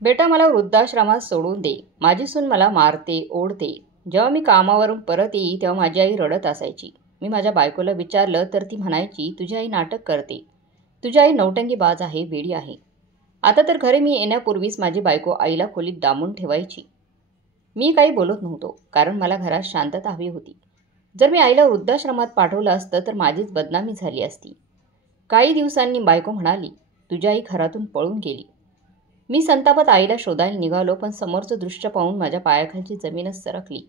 बेटा, मला वृद्धाश्रमात सोडून दे. माझी सून मला मारते, ओढते. जेव्हा मी कामावरून परत येई तेव्हा माझी आई रडत असायची. मी माझ्या बायकोला विचारलं तर ती म्हणायची, तुझी आई नाटक करते. तुझी आई नौटंकीबाज आहे, वेडी आहे. आता तर घरी मी येण्यापूर्वीच माझी बायको आईला खोलीत डांबून ठेवायची. मी काही बोलत नव्हतो, कारण मला घरात शांतता हवी होती. जर मी आईला वृद्धाश्रमात पाठवलं असतं तर माझीच बदनामी झाली असती. काही दिवसांनी बायको म्हणाली, तुझी आई घरातून पळून गेली. मी संतापात आईला शोधायला निघालो, पण समोरचं दृश्य पाहून माझ्या पायाखालची जमीनच सरकली.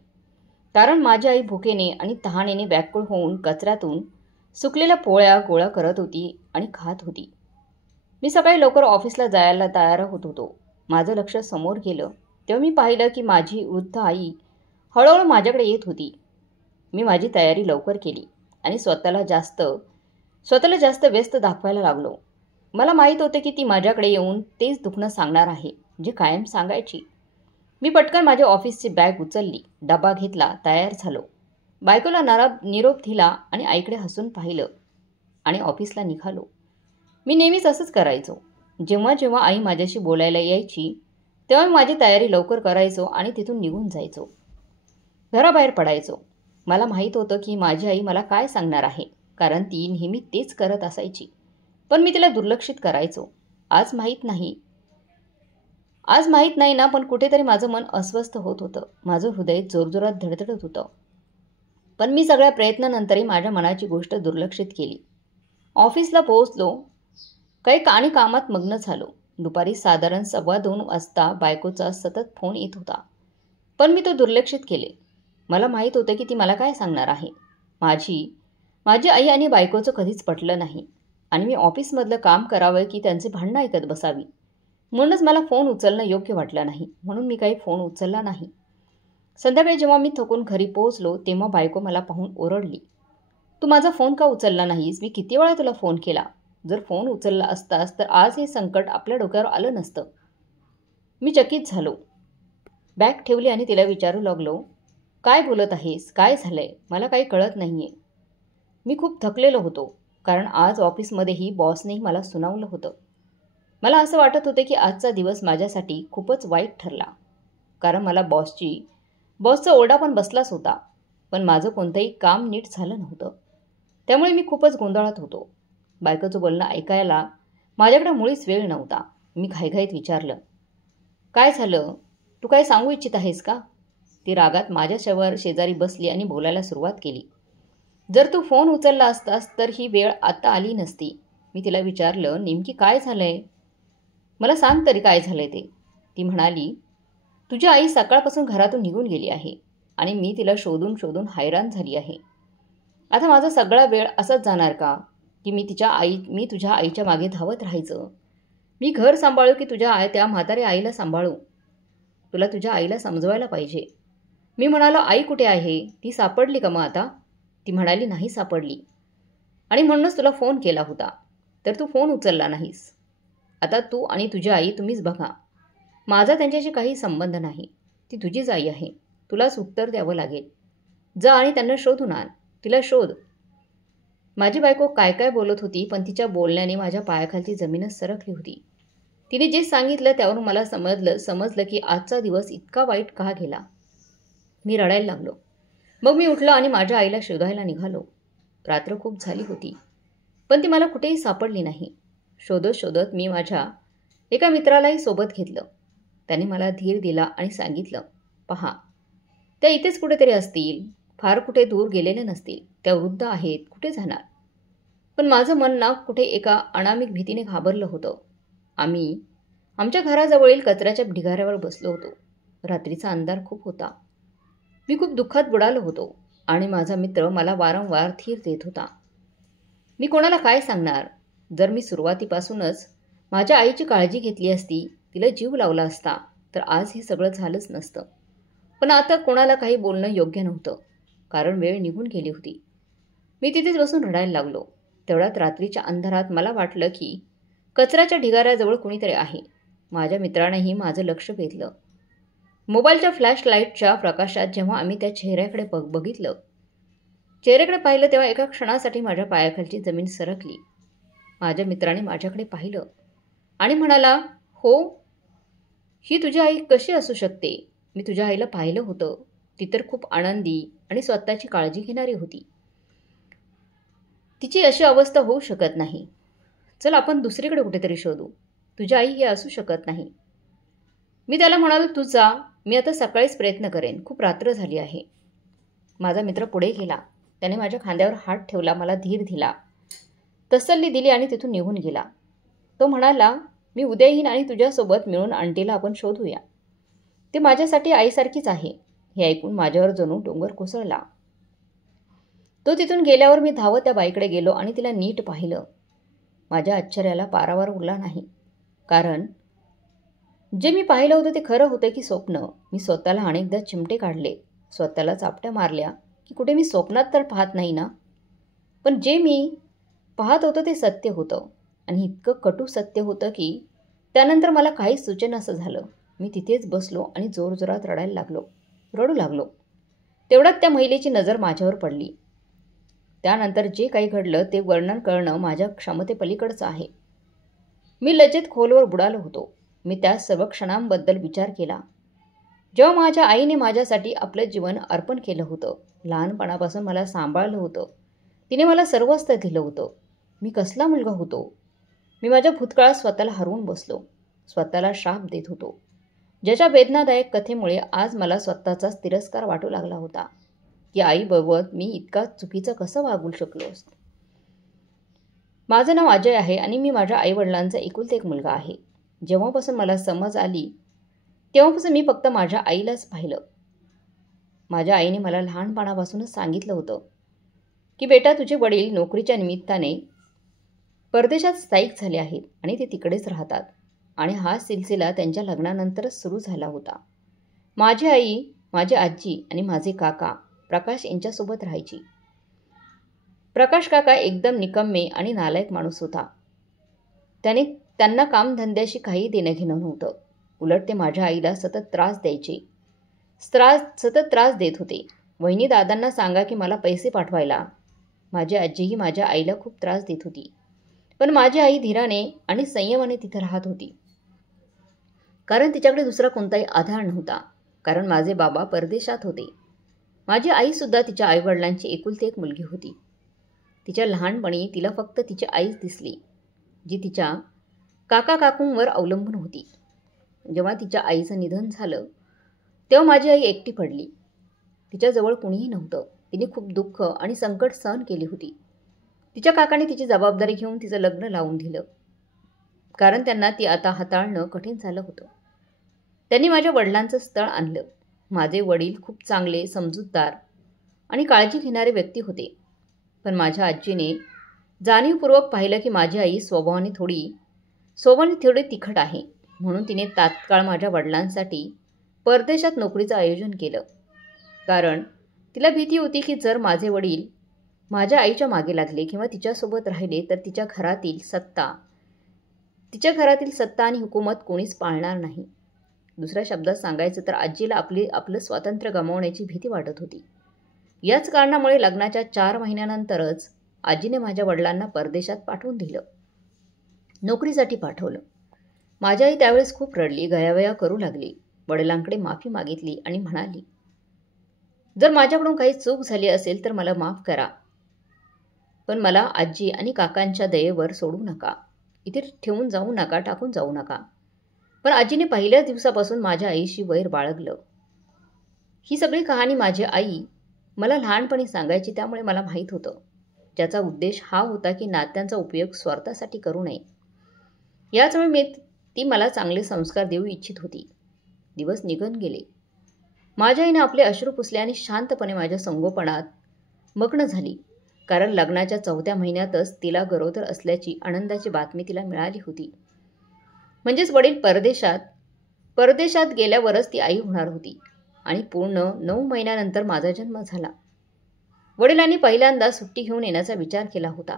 कारण माझी आई भुकेने आणि तहानेने व्याकुळ होऊन कचऱ्यातून सुकलेल्या पोळ्या गोळा करत होती आणि खात होती. मी सकाळी लवकर ऑफिसला जायला तयार होत होतो. माझं लक्ष समोर गेलं तेव्हा मी पाहिलं की माझी वृद्ध आई हळूहळू माझ्याकडे येत होती. मी माझी तयारी लवकर केली आणि स्वतःला जास्त व्यस्त दाखवायला लागलो. मला माहीत होते की ती माझ्याकडे येऊन तेच दुखणं सांगणार आहे, जे कायम सांगायची. मी पटकन माझ्या ऑफिसची बॅग उचलली, डबा घेतला, तयार झालो. बायकोला निरोप दिला आणि आईकडे हसून पाहिलं आणि ऑफिसला निघालो. मी नेहमीच असंच करायचो. जेव्हा जेव्हा आई माझ्याशी बोलायला यायची तेव्हा मी माझी तयारी लवकर करायचो आणि तिथून निघून जायचो. घराबाहेर पडायचो. मला माहीत होतं की माझी आई मला काय सांगणार आहे, कारण ती नेहमी तेच करत असायची. पण मी तिला दुर्लक्षित करायचो. आज माहीत नाही ना, पण कुठेतरी माझं मन अस्वस्थ होत होतं. माझं हृदय जोरजोरात धडधडत होतं. पण मी सगळ्या प्रयत्नानंतरही माझ्या मनाची गोष्ट दुर्लक्षित केली. ऑफिसला पोहोचलो, आणि कामात मग्न झालो. दुपारी साधारण 2:15 वाजता बायकोचा सतत फोन येत होता, पण मी तो दुर्लक्षित केले. मला माहीत होतं की ती मला काय सांगणार आहे. माझी आई आणि बायकोचं कधीच पटलं नाही आणि मी ऑफिसमधलं काम करावं की त्यांचे भांडणं ऐकत बसावी. म्हणूनच मला फोन उचलणं योग्य वाटलं नाही. म्हणून मी काही फोन उचलला नाही. संध्याकाळी जेव्हा मी थकून घरी पोहोचलो तेव्हा बायको मला पाहून ओरडली, तू माझा फोन का उचलला नाहीस? मी किती वेळा तुला फोन केला. जर फोन उचलला असतास तर आज हे संकट आपल्या डोक्यावर आलं नसतं. मी चकित झालो. बॅग ठेवली आणि तिला विचारू लागलो, काय बोलत आहेस? काय झालंय? मला काही कळत नाहीये. मी खूप थकलेलो होतो, कारण आज ऑफिसमध्येही बॉसनेही मला सुनावलं होतं. मला असं वाटत होते की आजचा दिवस माझ्यासाठी खूपच वाईट ठरला, कारण मला बॉसचा ओरडा पण बसलाच होता, पण माझं कोणतंही काम नीट झालं नव्हतं. त्यामुळे मी खूपच गोंधळात होतो. बायकोचं बोलणं ऐकायला माझ्याकडे मुळीच वेळ नव्हता. मी घाईघाईत विचारलं, काय झालं? तू काय सांगू इच्छित आहेस का? ती रागात माझ्या शेजारी बसली आणि बोलायला सुरुवात केली. जर तू फोन उचलला असतास तर ही वेळ आता आली नसती. मी तिला विचारलं, नेमकी काय झालंय? मला सांग तरी काय झालंय ते. ती म्हणाली, तुझी आई सकाळपासून घरातून निघून गेली आहे आणि मी तिला शोधून शोधून हैराण झाली आहे. आता माझा सगळा वेळ असाच जाणार का की मी तुझ्या आईच्या मागे धावत राहायचं? मी घर सांभाळू की त्या म्हाताऱ्या आईला सांभाळू? तुला तुझ्या आईला समजवायला पाहिजे. मी म्हणालो, आई कुठे आहे? ती सापडली का मग आता? ती म्हणाली, नाही सापडली आणि म्हणूनच तुला फोन केला होता, तर तू फोन उचलला नाहीस. आता तू आणि तुझी आई तुम्हीच बघा. माझा त्यांच्याशी काही संबंध नाही. ती तुझीच आई आहे. तुलाच उत्तर द्यावं लागेल. जा आणि त्यांना शोधून आण. तिला शोध. माझी बायको काय काय बोलत होती, पण तिच्या बोलण्याने माझ्या पायाखालची जमीनच सरकली होती. तिने जे सांगितलं त्यावरून मला समजलं की आजचा दिवस इतका वाईट का गेला. मी रडायला लागलो. मग मी उठलो आणि माझ्या आईला शोधायला निघालो. रात्र खूप झाली होती, पण ती मला कुठेही सापडली नाही. शोधत शोधत मी माझ्या एका मित्रालाही सोबत घेतलं. त्याने मला धीर दिला आणि सांगितलं, पहा, त्या इथेच कुठेतरी असतील. फार कुठे दूर गेलेले नसतील. त्या वृद्ध आहेत, कुठे जाणार? पण माझं मन ना कुठे एका अनामिक भीतीने घाबरलं होतं. आम्ही आमच्या घराजवळील कचऱ्याच्या ढिगाऱ्यावर बसलो होतो. रात्रीचा अंधार खूप होता. मी खूप दुःखात बुडालो होतो आणि माझा मित्र मला वारंवार धीर देत होता. मी कोणाला काय सांगणार? जर मी सुरुवातीपासूनच माझ्या आईची काळजी घेतली असती, तिला जीव लावला असता, तर आज हे सगळं झालंच नसतं. पण आता कोणाला काही बोलणं योग्य नव्हतं, कारण वेळ निघून गेली होती. मी तिथेच बसून रडायला लागलो. तेवढ्यात रात्रीच्या अंधारात मला वाटलं की कचऱ्याच्या ढिगाऱ्याजवळ कुणीतरी आहे. माझ्या मित्रानेही माझं लक्ष वेधलं. मोबाईलच्या फ्लॅशलाईटच्या प्रकाशात जेव्हा आम्ही त्या चेहऱ्याकडे पाहिलं तेव्हा एका क्षणासाठी माझ्या पायाखालची जमीन सरकली. माझ्या मित्राने माझ्याकडे पाहिलं आणि म्हणाला, हो, ही तुझी आई कशी असू शकते? मी तुझ्या आईला पाहिलं होतं. ती तर खूप आनंदी आणि स्वतःची काळजी घेणारी होती. तिची अशी अवस्था होऊ शकत नाही. चल आपण दुसरीकडे कुठेतरी शोधू. तुझी आई ही असू शकत नाही. मी त्याला म्हणालो, तू जा. मी आता सकाळीच प्रयत्न करेन. खूप रात्र झाली आहे. माझा मित्र पुढे गेला. त्याने माझ्या खांद्यावर हात ठेवला, मला धीर दिला, तसल्ली दिली आणि तिथून निघून गेला. तो म्हणाला, मी उद्या येईन आणि तुझ्यासोबत मिळून आंटीला आपण शोधूया. ती माझ्यासाठी आईसारखीच आहे. हे ऐकून माझ्यावर जणू डोंगर कोसळला. तो तिथून गेल्यावर मी धावत त्या बाईकडे गेलो आणि तिला नीट पाहिलं. माझ्या आश्चर्याला पारावार उरला नाही. कारण जे मी पाहिलं होतं ते खरं होतं की स्वप्न? मी स्वतःला अनेकदा चिमटे काढले, स्वतःला चापट्या मारल्या की कुठे मी स्वप्नात तर पाहत नाही ना. पण जे मी पाहत होतं ते सत्य होतं आणि इतकं कटू सत्य होतं की त्यानंतर मला काहीच सुचेनासं झालं. मी तिथेच बसलो आणि जोरजोरात रडू लागलो. तेवढ्यात त्या महिलेची नजर माझ्यावर पडली. त्यानंतर जे काही घडलं ते वर्णन करणं माझ्या क्षमतेपलीकडचं आहे. मी लज्जेत खोलवर बुडालो होतो. मी त्या सर्व क्षणांबद्दल विचार केला, जेव्हा माझ्या आईने माझ्यासाठी आपलं जीवन अर्पण केलं होतं. लहानपणापासून मला सांभाळलं होतं. तिने मला सर्वस्व दिलं होतं. मी कसला मुलगा होतो? मी माझ्या भूतकाळात स्वतःला हरवून बसलो. स्वतःला शाप देत होतो. ज्याच्या वेदनादायक कथेमुळे आज मला स्वतःचाच तिरस्कार वाटू लागला होता की आईबाबत मी इतका चुकीचं कसं वागू शकलो असतो. माझं नाव अजय आहे आणि मी माझ्या आईवडिलांचा एकुलता एक मुलगा आहे. जेव्हापासून मला समज आली तेव्हापासून मी फक्त माझ्या आईलाच पाहिलं. माझ्या आईने मला लहानपणापासूनच सांगितलं होतं की बेटा, तुझे वडील नोकरीच्या निमित्ताने परदेशात स्थायिक झाले आहेत आणि ते तिकडेच राहतात आणि हा सिलसिला त्यांच्या लग्नानंतरच सुरू झाला होता. माझी आई, माझी आजी आणि माझे काका प्रकाश यांच्यासोबत राहायची. प्रकाश काका एकदम निकम्मे आणि नालायक माणूस होता. त्यांना कामधंद्याशी काही देणं घेणं नव्हतं. उलट ते माझ्या आईला सतत त्रास देत होते. वहिनी दादांना सांगा की मला पैसे पाठवायला. माझी आजीही माझ्या आईला खूप त्रास देत होती. पण माझी आई धीराने आणि संयमाने तिथे राहत होती. कारण तिच्याकडे दुसरा कोणताही आधार नव्हता. कारण माझे बाबा परदेशात होते. माझी आईसुद्धा तिच्या आईवडिलांची एकुलती एक मुलगी होती. तिच्या लहानपणी तिला फक्त तिची आईच दिसली, जी तिच्या काका काकूंवर अवलंबून होती. जेव्हा तिच्या आईचं निधन झालं तेव्हा माझी आई एकटी पडली. तिच्याजवळ कुणीही नव्हतं. तिने खूप दुःख आणि संकट सहन केली होती. तिच्या काकाने तिची जबाबदारी घेऊन तिचं लग्न लावून दिलं. कारण त्यांना ती आता हाताळणं कठीण झालं होतं. त्यांनी माझ्या वडिलांचं स्थळ आणलं. माझे वडील खूप चांगले, समजूतदार आणि काळजी घेणारे व्यक्ती होते. पण माझ्या आजीने जाणीवपूर्वक पाहिलं की माझी आई स्वभावाने थोडी तिखट आहे. म्हणून तिने तात्काळ माझ्या वडिलांसाठी परदेशात नोकरीचं आयोजन केलं. कारण तिला भीती होती की जर माझे वडील माझ्या आईच्या मागे लागले किंवा तिच्यासोबत राहिले तर तिच्या घरातील सत्ता आणि हुकूमत कोणीच पाळणार नाही. दुसऱ्या शब्दात सांगायचं तर आजीला आपलं स्वातंत्र्य गमावण्याची भीती वाटत होती. याच कारणामुळे लग्नाच्या 4 महिन्यानंतरच आजीने माझ्या वडिलांना परदेशात पाठवून दिलं. नोकरीसाठी पाठवलं. माझी आई त्यावेळेस खूप रडली, गयावया करू लागली. वडिलांकडे माफी मागितली आणि म्हणाली, जर माझ्याकडून काही चूक झाली असेल तर मला माफ करा. पण मला आजी आणि काकांच्या दयेवर सोडू नका. इथे ठेवून जाऊ नका, टाकून जाऊ नका. पण आजीने पहिल्याच दिवसापासून माझ्या आईशी वैर बाळगलं. ही सगळी कहाणी माझी आई मला लहानपणी सांगायची. त्यामुळे मला माहीत होतं ज्याचा उद्देश हा होता की नात्यांचा उपयोग स्वार्थासाठी करू नये. याचमुळे ती मला चांगले संस्कार देऊ इच्छित होती. दिवस निघून गेले. माझ्या आईने आपले अश्रू पुसले आणि शांतपणे माझ्या संगोपनात मग्न झाली. कारण लग्नाच्या 4थ्या महिन्यातच तिला गरोदर असल्याची आनंदाची बातमी तिला मिळाली होती. म्हणजेच वडील परदेशात गेल्यावरच ती आई होणार होती आणि पूर्ण 9 महिन्यानंतर माझा जन्म झाला. वडिलांनी पहिल्यांदा सुट्टी घेऊन येण्याचा विचार केला होता.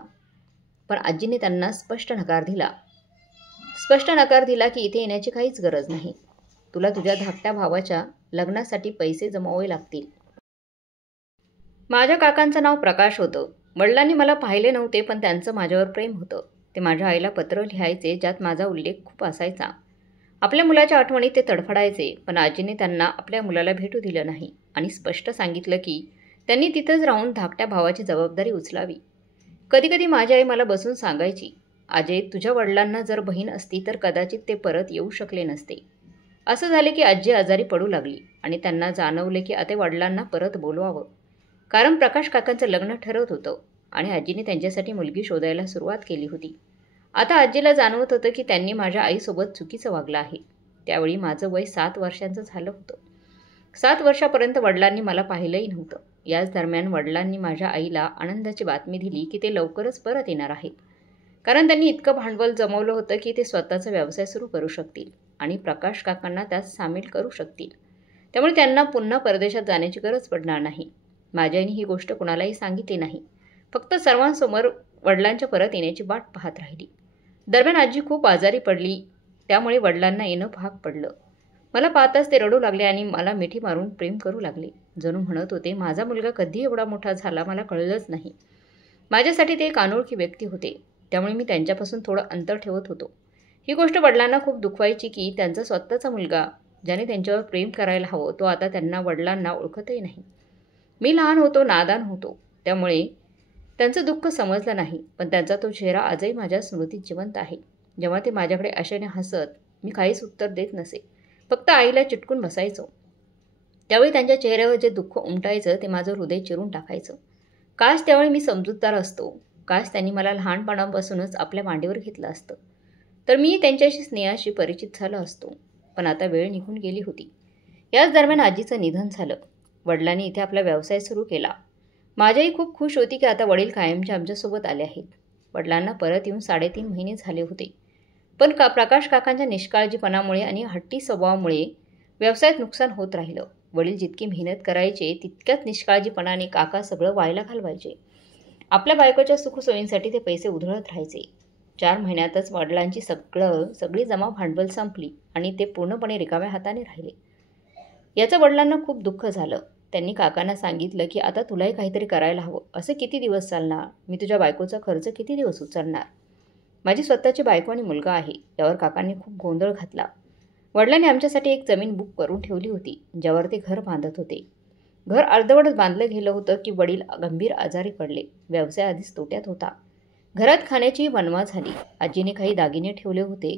पण आजीने त्यांना स्पष्ट नकार दिला की इथे येण्याची काहीच गरज नाही. तुला तुझ्या धाकट्या भावाच्या लग्नासाठी पैसे जमवावे लागतील. माझ्या काकांचं नाव प्रकाश होतं. वडिलांनी मला पाहिले नव्हते पण त्यांचं माझ्यावर प्रेम होतं. ते माझ्या आईला पत्र लिहायचे ज्यात माझा उल्लेख खूप असायचा. आपल्या मुलाच्या आठवणीत ते तडफडायचे, पण आजीने त्यांना आपल्या मुलाला भेटू दिलं नाही आणि स्पष्ट सांगितलं की त्यांनी तिथंच राहून धाकट्या भावाची जबाबदारी उचलावी. कधीकधी माझी आई मला बसून सांगायची, "अजय, तुझ्या वडिलांना जर बहीण असती तर कदाचित ते परत येऊ शकले नसते." असं झाले की आजी आजारी पडू लागली आणि त्यांना जाणवले की आता वडिलांना परत बोलवावं. कारण प्रकाश काकांचं लग्न ठरत होतं आणि आजीने त्यांच्यासाठी मुलगी शोधायला सुरुवात केली होती. आता आजीला जाणवत होतं की त्यांनी माझ्या आईसोबत चुकीचं वागलं आहे. त्यावेळी माझं वय 7 वर्षांचं झालं होतं. 7 वर्षापर्यंत वडिलांनी मला पाहिलंही नव्हतं. याच दरम्यान वडिलांनी माझ्या आईला आनंदाची बातमी दिली की ते लवकरच परत येणार आहेत. कारण त्यांनी इतकं भांडवल जमवलं होतं की ते स्वतःचा व्यवसाय सुरू करू शकतील आणि प्रकाश काकांना त्यात सामील करू शकतील. त्यामुळे त्यांना पुन्हा परदेशात जाण्याची गरज पडणार नाही. माझ्या आईने ही गोष्ट कुणालाही सांगितली नाही. फक्त सर्वांसमोर वडिलांच्या परत येण्याची वाट पाहत राहिली. दरम्यान आजी खूप आजारी पडली, त्यामुळे वडिलांना येणं भाग पडलं. मला पाहताच ते रडू लागले आणि मला मिठी मारून प्रेम करू लागले. जणू म्हणत होते, माझा मुलगा कधी एवढा मोठा झाला मला कळलंच नाही. माझ्यासाठी ते एक अनोळखी व्यक्ती होते, त्यामुळे मी त्यांच्यापासून थोडं अंतर ठेवत होतो. ही गोष्ट वडिलांना खूप दुखवायची की त्यांचा स्वतःचा मुलगा, ज्याने त्यांच्यावर प्रेम करायला हवं, तो आता त्यांना वडिलांना ओळखतही नाही. मी लहान होतो, नादान होतो, त्यामुळे त्यांचं दुःख समजलं नाही. पण त्यांचा तो चेहरा आजही माझ्या स्मृतीत जिवंत आहे. जेव्हा ते माझ्याकडे आशेने हसत, मी काहीच उत्तर देत नसे, फक्त आईला चिटकून बसायचो. त्यावेळी त्यांच्या चेहऱ्यावर जे दुःख उमटायचं ते माझं हृदय चिरून टाकायचं. काश त्यावेळी मी समजूतदार असतो. काश त्यांनी मला लहानपणापासूनच आपल्या मांडीवर घेतलं असतं, तर मी त्यांच्याशी स्नेहाशी परिचित झालो असतो. पण आता वेळ निघून गेली होती. याच दरम्यान आजीचं निधन झालं. वडिलांनी इथे आपला व्यवसाय सुरू केला. माझी खूप खुश होती की आता वडील कायमचे आमच्यासोबत आले आहेत. वडिलांना परत येऊन 3.5 महिने झाले होते. पण प्रकाश काकांच्या निष्काळजीपणामुळे आणि हट्टी स्वभावामुळे व्यवसायात नुकसान होत राहिलं. वडील जितकी मेहनत करायचे तितक्याच निष्काळजीपणाने काका सगळं व्हायला घालवायचे. आपल्या बायकोच्या सुखसोयींसाठी ते पैसे उधळत राहायचे. 4 महिन्यातच वडिलांची सगळी जमा भांडवल संपली आणि ते पूर्णपणे रिकाम्या हाताने राहिले. याचं वडिलांना खूप दुःख झालं. त्यांनी काकांना सांगितलं की आता तुलाही काहीतरी करायला हवं. असे किती दिवस चालणार? मी तुझ्या बायकोचा खर्च किती दिवस उचलणार? माझी स्वतःची बायको आणि मुलगा आहे. यावर काकांनी खूप गोंधळ घातला. वडिलांनी आमच्यासाठी एक जमीन बुक करून ठेवली होती, ज्यावर ते घर बांधत होते. घर अर्धवटच बांधलं गेलं होतं की वडील गंभीर आजारी पडले. व्यवसाय आधीच तोट्यात होता. घरात खाण्याची वणवा झाली. आजीने काही दागिने ठेवले होते,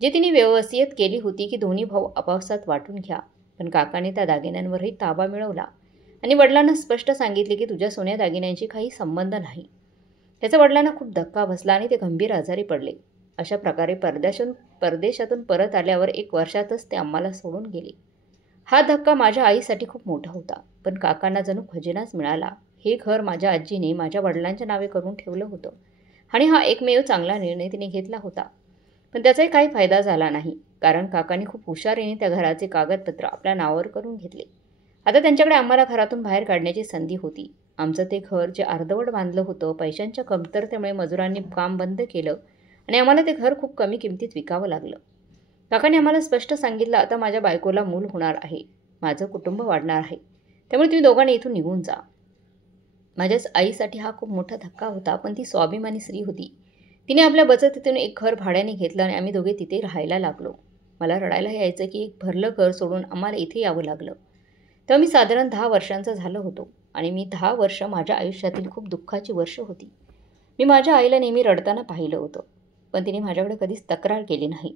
जे तिने व्यवस्थित केली होती की दोन्ही भाऊ आपापसात वाटून घ्या. पण काकाने त्या दागिन्यांवरही ताबा मिळवला आणि वडिलांना स्पष्ट सांगितले की तुझ्या सोन्या दागिन्यांशी काही संबंध नाही. त्याचा वडिलांना खूप धक्का बसला आणि ते गंभीर आजारी पडले. अशा प्रकारे परदेशातून परत आल्यावर 1 वर्षातच ते आम्हाला सोडून गेले. हा धक्का माझ्या आईसाठी खूप मोठा होता. पण काकांना जणू खजिनाच मिळाला. हे घर माझ्या आजीने माझ्या वडिलांच्या नावे करून ठेवलं होतं आणि हा एकमेव चांगला निर्णय तिने घेतला होता. पण त्याचाही काही फायदा झाला नाही, कारण काकांनी खूप हुशारीने त्या घराचे कागदपत्र आपल्या नावावर करून घेतले. आता त्यांच्याकडे आम्हाला घरातून बाहेर काढण्याची संधी होती. आमचं ते घर जे अर्धवट बांधलं होतं, पैशांच्या कमतरतेमुळे मजुरांनी काम बंद केलं आणि आम्हाला ते घर खूप कमी किमतीत विकावं लागलं. काकाने आम्हाला स्पष्ट सांगितलं, आता माझ्या बायकोला मूल होणार आहे, माझं कुटुंब वाढणार आहे, त्यामुळे तुम्ही दोघांनी इथून निघून जा. माझ्या आईसाठी हा खूप मोठा धक्का होता, पण ती स्वाभिमानी स्त्री होती. तिने आपल्या बचतीतून एक घर भाड्याने घेतलं आणि आम्ही दोघे तिथे राहायला लागलो. मला रडायला यायचं की एक भरलं घर सोडून आम्हाला इथे यावं लागलं. तेव्हा मी साधारण 10 वर्षांचा झालो होतो आणि मी 10 वर्ष माझ्या आयुष्यातील खूप दुःखाची वर्ष होती. मी माझ्या आईला नेहमी रडताना पाहिलं होतं, पण तिने माझ्याकडे कधीच तक्रार केली नाही.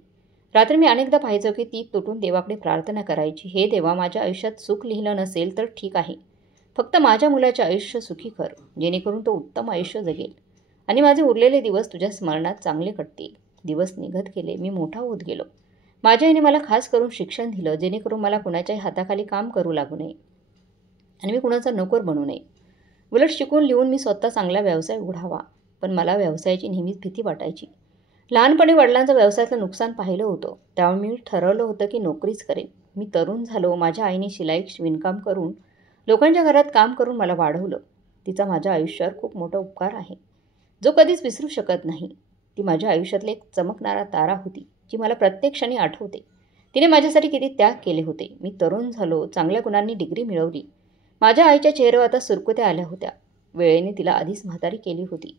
रात्री मी अनेकदा पाहायचो की ती तुटून देवाकडे प्रार्थना करायची, हे देवा, माझ्या आयुष्यात सुख लिहिलं नसेल तर ठीक आहे, फक्त माझ्या मुलाचे आयुष्य सुखी कर, जेणेकरून तो उत्तम आयुष्य जगेल आणि माझे उरलेले दिवस तुझ्या स्मरणात चांगले कटतील. दिवस निघत गेले. मी मोठा होत गेलो. माझ्या आईने मला खास करून शिक्षण दिलं, जेणेकरून मला कुणाच्याही हाताखाली काम करू लागू नये आणि मी कुणाचा नोकर बनू नये. उलट शिकून लिहून मी स्वतः चांगला व्यवसाय उघडावा. पण मला व्यवसायाची नेहमीच भीती वाटायची. लहानपणी वडिलांचं व्यवसायातलं नुकसान पाहिलं होतं, त्यामुळे मी ठरवलं होतं की नोकरीच करेन. मी तरुण झालो. माझ्या आईने शिलाई विणकाम करून लोकांच्या घरात काम करून मला वाढवलं. तिचा माझ्या आयुष्यावर खूप मोठा उपकार आहे, जो कधीच विसरू शकत नाही. ती माझ्या आयुष्यातले एक चमकणारा तारा होती, जी मला प्रत्येक क्षणी आठवते. तिने माझ्यासाठी किती त्याग केले होते. मी तरुण झालो. चांगल्या गुणांनी डिग्री मिळवली. माझ्या आईच्या चेहऱ्यावर आता सुरकुत्या आल्या होत्या. वेळेने तिला आधीच म्हातारी केली होती.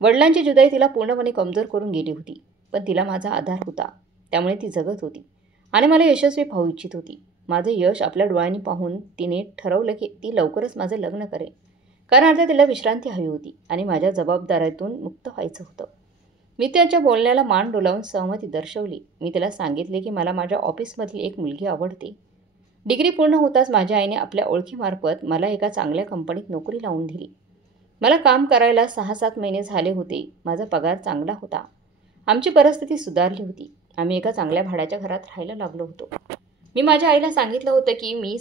वडिलांची जुदाई तिला पूर्णपणे कमजोर करून गेली होती, पण तिला माझा आधार होता, त्यामुळे ती जगत होती. आणि मला यशस्वी पाहू इच्छित होती. माझं यश आपल्या डोळ्यांनी पाहून तिने ठरवलं की ती लवकरच माझं लग्न करेल. कारण आता तिला विश्रांती हवी होती आणि माझ्या जबाबदाऱ्यातून मुक्त व्हायचं होतं. मी त्याच्या बोलण्याला मान डोलावून सहमती दर्शवली. मी तिला सांगितले की मला माझ्या ऑफिसमधली एक मुलगी आवडते. डिग्री पूर्ण होताच माझ्या आईने आपल्या ओळखीमार्फत मला एका चांगल्या कंपनीत नोकरी लावून दिली. मला काम करायला 6-7 महिने झाले होते. माझा पगार चांगला होता. आमची परिस्थिती सुधारली होती. आम्ही एका चांगल्या भाड्याच्या घरात राहायला लागलो होतो. मी माझ्या आईला सांगितलं होतं की मी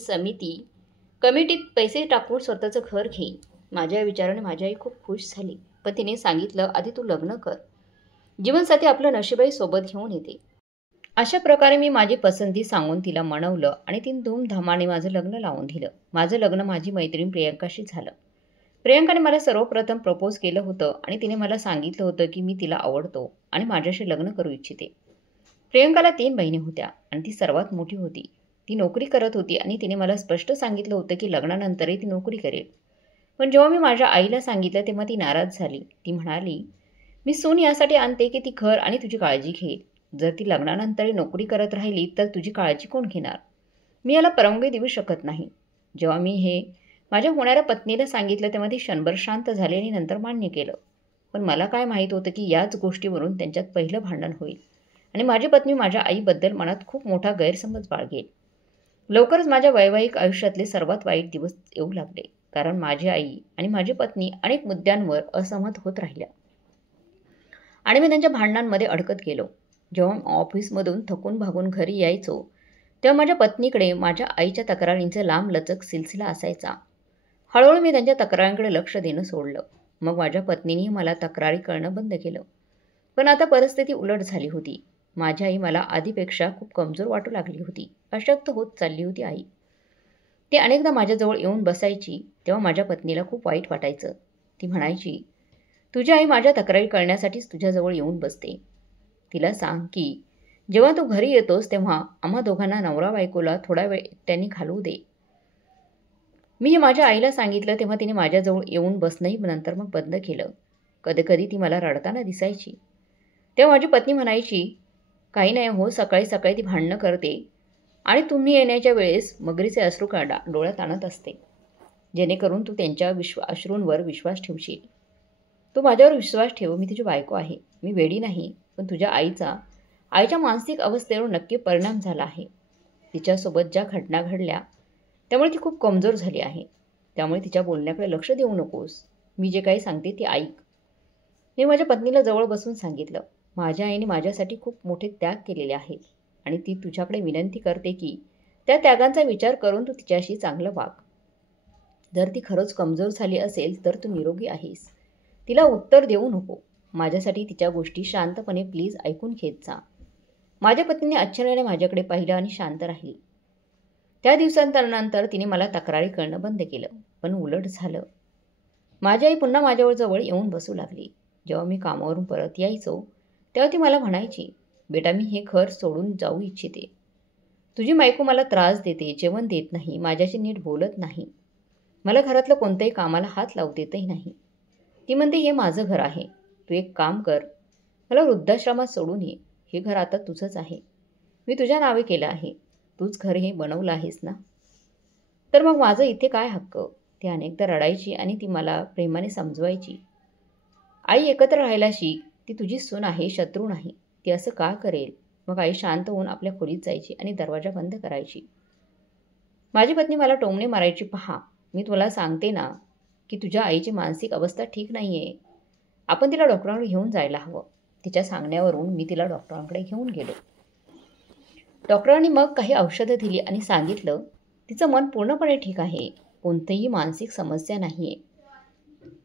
कमिटीत पैसे टाकून स्वतःचं घर घेईन. माझ्या या विचाराने माझी आई खूप खुश झाली. पण तिने सांगितलं, आधी तू लग्न कर. जीवनसाथी आपलं नशीबही सोबत घेऊन येते. अशा प्रकारे मी माझी पसंती सांगून तिला मनवलं आणि तिने धूमधामाने माझं लग्न लावून दिलं. माझं लग्न माझी मैत्रीण प्रियंकाशी झालं. प्रियंकाने मला सर्वप्रथम प्रपोज केलं होतं आणि तिने मला सांगितलं होतं की मी तिला आवडतो आणि माझ्याशी लग्न करू इच्छिते. प्रियंकाला 3 बहिणी होत्या आणि ती सर्वात मोठी होती. ती नोकरी करत होती आणि तिने मला स्पष्ट सांगितलं होतं की लग्नानंतरही ती नोकरी करेल. पण जेव्हा मी माझ्या आईला सांगितलं तेव्हा ती नाराज झाली. ती म्हणाली, मी सून यासाठी आणते की ती घर आणि तुझी काळजी घेईल. जर ती लग्नानंतरही नोकरी करत राहिली तर तुझी काळजी कोण घेणार? मी याला परवानगी देऊ शकत नाही. जेव्हा मी हे माझ्या होणाऱ्या पत्नीला सांगितलं तेव्हा ती क्षणभर शांत झाली आणि नंतर मान्य केलं. पण मला काय माहीत होतं की याच गोष्टीवरून त्यांच्यात पहिलं भांडण होईल आणि माझी पत्नी माझ्या आईबद्दल मनात खूप मोठा गैरसमज बाळगेल. लवकरच माझ्या वैवाहिक आयुष्यातले सर्वात वाईट दिवस येऊ लागले. कारण माझी आई आणि माझी पत्नी अनेक मुद्द्यांवर असहमत होत राहिल्या आणि मी त्यांच्या भांडणांमध्ये अडकत गेलो. जेव्हा ऑफिसमधून थकून भागून घरी यायचो तेव्हा माझ्या पत्नीकडे माझ्या आईच्या तक्रारींचा लांबलचक सिलसिला असायचा. हळूहळू मी त्यांच्या तक्रारींकडे लक्ष देणं सोडलं. मग माझ्या पत्नीने मला तक्रारी करणं बंद केलं. पण आता परिस्थिती उलट झाली होती. माझी आई मला आधीपेक्षा खूप कमजोर वाटू लागली होती. अशक्त होत चालली होती आई. ती अनेकदा माझ्याजवळ येऊन बसायची तेव्हा माझ्या पत्नीला खूप वाईट वाटायचं. ती म्हणायची, तुझी आई माझ्या तक्रारी करण्यासाठीच तुझ्याजवळ येऊन बसते. तिला सांग की जेव्हा तू घरी येतोस तेव्हा आम्हा दोघांना नवरा बायकोला थोडा वेळ एकट्याने घालवू दे. मी हे माझ्या आईला सांगितलं तेव्हा तिने माझ्याजवळ येऊन बसणंही नंतर मग बंद केलं. कधीकधी ती मला रडताना दिसायची. तेव्हा माझी पत्नी म्हणायची, काही नाही हो, सकाळी सकाळी ती भांडणं करते आणि तुम्ही येण्याच्या वेळेस मगरीचे अश्रू डोळ्यात आणत असते, जेणेकरून तू त्यांच्या अश्रूंवर विश्वास ठेवशील. तू माझ्यावर विश्वास ठेव, मी तुझी बायको आहे. मी वेडी नाही, पण तुझ्या आईच्या मानसिक अवस्थेवर नक्की परिणाम झाला आहे. तिच्यासोबत ज्या घटना घडल्या त्यामुळे ती खूप कमजोर झाली आहे. त्यामुळे तिच्या बोलण्याकडे लक्ष देऊ नकोस. मी जे काही सांगते ते ऐक. मी माझ्या पत्नीला जवळ बसून सांगितलं, माझ्या आईने माझ्यासाठी खूप मोठे त्याग केलेले आहेत आणि ती तुझ्याकडे विनंती करते की त्या त्यागांचा विचार करून तू तिच्याशी चांगलं वाग. जर ती खरंच कमजोर झाली असेल तर तू निरोगी आहेस. तिला उत्तर देऊ नको. माझ्यासाठी तिच्या गोष्टी शांतपणे प्लीज ऐकून घेत जा. माझ्या पत्नीने आश्चर्याने माझ्याकडे पाहिलं आणि शांत राहिली. त्या दिवसांनंतर तिने मला तक्रारी करणं बंद केलं. पण उलट झालं. माझी आई पुन्हा माझ्यावर जवळ येऊन बसू लागली. जेव्हा मी कामावरून परत यायचो तेव्हा ती मला म्हणायची, बेटा मी हे घर सोडून जाऊ इच्छिते. तुझी बायको मला त्रास देते, जेवण देत नाही, माझ्याशी नीट बोलत नाही, मला घरातलं कोणत्याही कामाला हात लावू देतही नाही. ती म्हणते हे माझं घर आहे, तू एक काम कर, मला वृद्धाश्रमात सोडून ये. हे घर आता तुझंच आहे. मी तुझ्या नावे केलं आहे. तूच घर हे बनवलं आहेस ना, तर मग माझं इथे काय हक्क? ती अनेकदा रडायची आणि ती मला प्रेमाने समजवायची, आई एकत्र राहायला शिक. ती तुझी सून आहे, शत्रू नाही. ती असं का करेल? मग आई शांत होऊन आपल्या खोलीत जायची आणि दरवाजा बंद करायची. माझी पत्नी मला टोमणे मारायची, पहा मी तुला सांगते ना की तुझ्या आईची मानसिक अवस्था ठीक नाही आहे. आपण तिला डॉक्टरांकडे घेऊन जायला हवं. तिच्या सांगण्यावरून मी तिला डॉक्टरांकडे घेऊन गेलो. डॉक्टरांनी मग काही औषधं दिली आणि सांगितलं, तिचं मन पूर्णपणे ठीक आहे, कोणतीही मानसिक समस्या नाही आहे.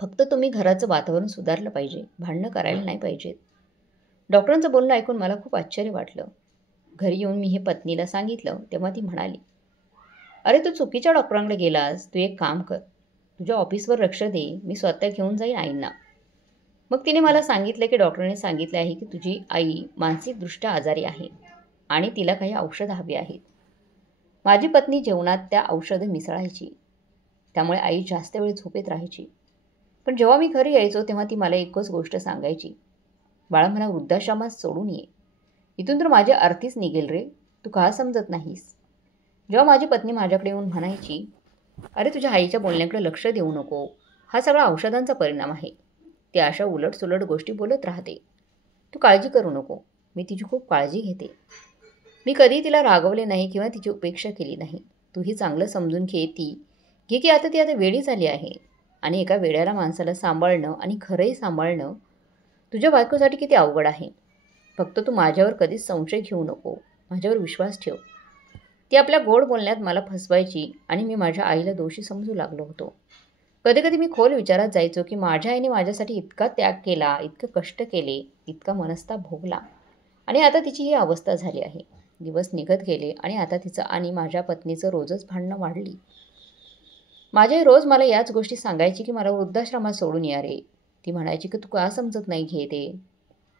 फक्त तुम्ही घराचं वातावरण सुधारलं पाहिजे, भांडणं करायला नाही पाहिजेत. डॉक्टरांचं बोलणं ऐकून मला खूप आश्चर्य वाटलं. घरी येऊन मी हे पत्नीला सांगितलं तेव्हा ती म्हणाली, अरे तू चुकीच्या डॉक्टरांकडे गेलास. तू एक काम कर, तुझ्या ऑफिसवर लक्ष दे, मी स्वतः घेऊन जाईन आईंना. मग तिने मला सांगितलं की डॉक्टरांनी सांगितले आहे की तुझी आई मानसिकदृष्ट्या आजारी आहे आणि तिला काही औषधं हवी आहेत. माझी पत्नी जेवणात त्या औषधं मिसळायची, त्यामुळे आई जास्त वेळ झोपेत राहायची. पण जेव्हा मी घरी यायचो तेव्हा ती मला एकच गोष्ट सांगायची, बाळा मला वृद्धाश्रमात सोडून ये. इथून तर माझी आरतीच निघेल रे. तू का समजत नाहीस? जेव्हा माझी पत्नी माझ्याकडे येऊन म्हणायची, अरे तुझ्या आईच्या बोलण्याकडे लक्ष देऊ नको, हा सगळा औषधांचा परिणाम आहे. ती अशा उलटसुलट गोष्टी बोलत राहते. तू काळजी करू नको, मी तिची खूप काळजी घेते. मी कधी तिला रागवले नाही किंवा तिची उपेक्षा केली नाही. तूही चांगलं समजून घे की ती आता वेडी झाली आहे. आणि एका वेड्याला माणसाला सांभाळणं आणि खरंही सांभाळणं तुझ्या बायकोसाठी किती अवघड आहे. फक्त तू माझ्यावर कधीच संशय घेऊ नको, माझ्यावर विश्वास ठेव. ती आपल्या गोड बोलण्यात मला फसवायची आणि मी माझ्या आईला दोषी समजू लागलो होतो. कधी कधी मी खोल विचारात जायचो की माझ्या आईने माझ्यासाठी इतका त्याग केला, इतकं कष्ट केले, इतका मनस्ताप भोगला, आणि आता तिची ही अवस्था झाली आहे. दिवस निघत गेले आणि आता तिचं आणि माझ्या पत्नीचं रोजच भांडणं वाढली. माझी आई रोज मला याच गोष्टी सांगायची की मला वृद्धाश्रमात सोडून या रे. ती म्हणायची की तू का समजत नाही घेते,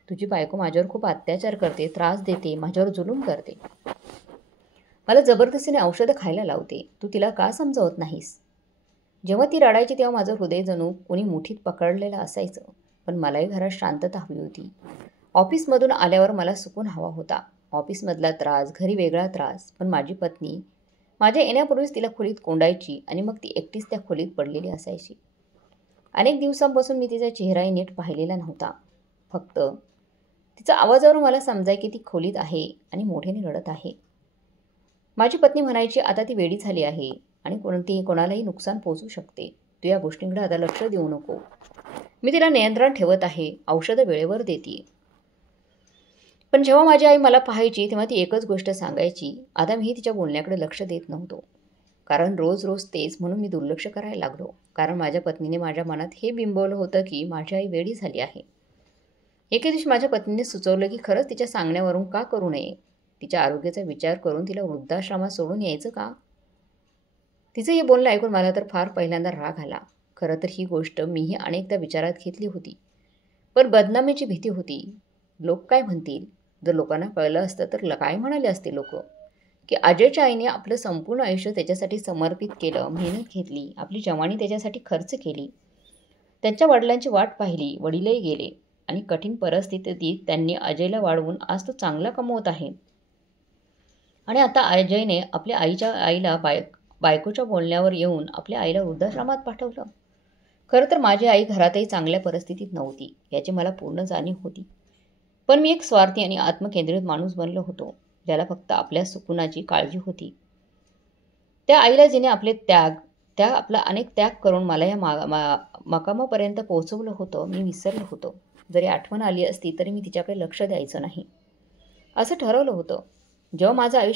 तुझी बायको माझ्यावर खूप अत्याचार करते, त्रास देते, माझ्यावर जुलूम करते, मला जबरदस्तीने औषधं खायला लावते, तू तिला का समजावत नाहीस? जेव्हा ती रडायची तेव्हा माझं हृदय जणू कोणी मुठीत पकडलेलं असायचं. पण मलाही घरात शांतता हवी होती. ऑफिसमधून आल्यावर मला सुकून हवा होता. ऑफिसमधला त्रास, घरी वेगळा त्रास. पण माझी पत्नी माझ्या येण्यापूर्वीच तिला खोलीत कोंडायची आणि मग ती एकटीच त्या खोलीत पडलेली असायची. अनेक दिवसांपासून मी तिचा चेहराही नीट पाहिलेला नव्हता. फक्त तिचा आवाजावरून मला समजाय की ती खोलीत आहे आणि मोठ्याने रडत आहे. माझी पत्नी म्हणायची, आता ती वेडी झाली आहे आणि कोणालाही नुकसान पोहोचू शकते. तू या गोष्टींकडे आता लक्ष देऊ नको. मी तिला नियंत्रण ठेवत आहे, औषधं वेळेवर देते. पण जेव्हा माझी आई मला पाहायची तेव्हा ती एकच गोष्ट सांगायची. आता मीही तिच्या बोलण्याकडे लक्ष देत नव्हतो. कारण रोज रोज तेच म्हणून मी दुर्लक्ष करायला लागलो. कारण माझ्या पत्नीने माझ्या मनात हे बिंबवलं होतं की माझी आई वेडी झाली आहे. एके दिवशी माझ्या पत्नीने सुचवलं की खरंच तिच्या सांगण्यावरून का करू नये. तिच्या आरोग्याचा विचार करून तिला वृद्धाश्रमात सोडून यायचं का? तिचं हे बोलणं ऐकून मला तर फार पहिल्यांदा राग आला. खरं तर ही गोष्ट मीही अनेकदा विचारात घेतली होती. पण बदनामीची भीती होती. लोक काय म्हणतील? जर लोकांना कळलं असतं तर काय म्हणाले असते लोक की अजयच्या आईने आपलं संपूर्ण आयुष्य त्याच्यासाठी समर्पित केलं, मेहनत घेतली, आपली जवानी त्याच्यासाठी खर्च केली, त्यांच्या वडिलांची वाट पाहिली, वडीलही गेले आणि कठीण परिस्थितीत त्यांनी अजयला वाढवून आज तो चांगला कमवत आहे. आणि आता अजयने आपल्या आईला बायकोच्या बोलण्यावर येऊन आपल्या आईला वृद्धाश्रमात पाठवलं. खरं तर माझी आई घरातही चांगल्या परिस्थितीत नव्हती याची मला पूर्ण जाणीव होती. पण मी एक स्वार्थी आणि आत्मकेंद्रित माणूस बनलो होतो, ज्याला फक्त आपल्या सुकुनाची काळजी होती. त्या आईला जिने आपला अनेक त्याग करून मला या मकामापर्यंत पोहोचवलं होतं, मी विसरलो होतो. जरी आठवण आली असती तरी मी तिच्याकडे लक्ष द्यायचं नाही असं ठरवलं होतं. जेव्हा माझं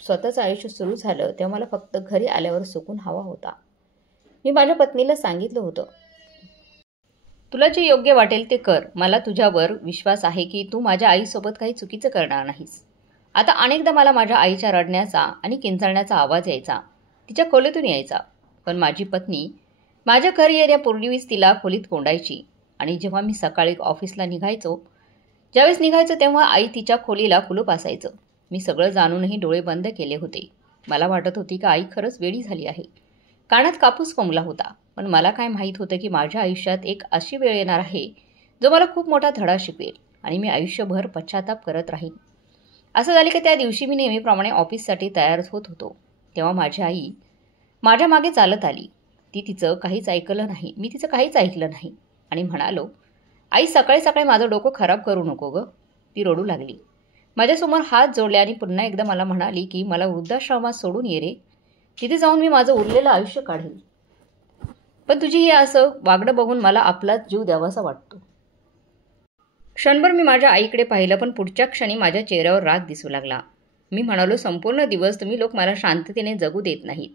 स्वतःचं आयुष्य सुरू झालं तेव्हा मला फक्त घरी आल्यावर सुकून हवा होता. मी माझ्या पत्नीला सांगितलं होतं, तुला जे योग्य वाटेल ते कर. मला तुझ्यावर विश्वास आहे की तू माझ्या आईसोबत काही चुकीचं करणार नाहीस. आता अनेकदा मला माझ्या आईच्या रडण्याचा आणि किंचाळण्याचा आवाज यायचा, तिच्या खोलीतून यायचा. पण माझी पत्नी माझ्या घरी येण्यापूर्वीच तिला खोलीत कोंडायची. आणि जेव्हा मी सकाळी ऑफिसला ज्यावेळेस निघायचो तेव्हा आई तिच्या खोलीला कुलूप असायचं. मी सगळं जाणूनही डोळे बंद केले होते. मला वाटत होती की आई खरंच वेडी झाली आहे. कानात कापूस कोंबला होता. पण मला काय माहीत होतं की माझ्या आयुष्यात एक अशी वेळ येणार आहे जो मला खूप मोठा धडा शिकवेल आणि मी आयुष्यभर पश्चाताप करत राहीन. असं झालं की त्या दिवशी मी नेहमीप्रमाणे ऑफिससाठी तयार होत होतो तेव्हा माझी आई माझ्या मागे चालत आली. मी तिचं काहीच ऐकलं नाही आणि म्हणालो, आई सकाळी सकाळी माझं डोकं खराब करू नको गं. ती रडू लागली. माझ्यासमोर हात जोडले आणि पुन्हा एकदा मला म्हणाली की मला वृद्धाश्रमात सोडून ये रे. तिथे जाऊन मी माझं उरलेलं आयुष्य काढेन. पण तुझी हे असं वागणं बघून मला आपलाच जीव द्यावासा वाटतो. क्षणभर मी माझ्या आईकडे पाहिलं पण पुढच्या क्षणी माझ्या चेहऱ्यावर राग दिसू लागला. मी म्हणालो, संपूर्ण दिवस तुम्ही लोक मला शांततेने जगू देत नाहीत.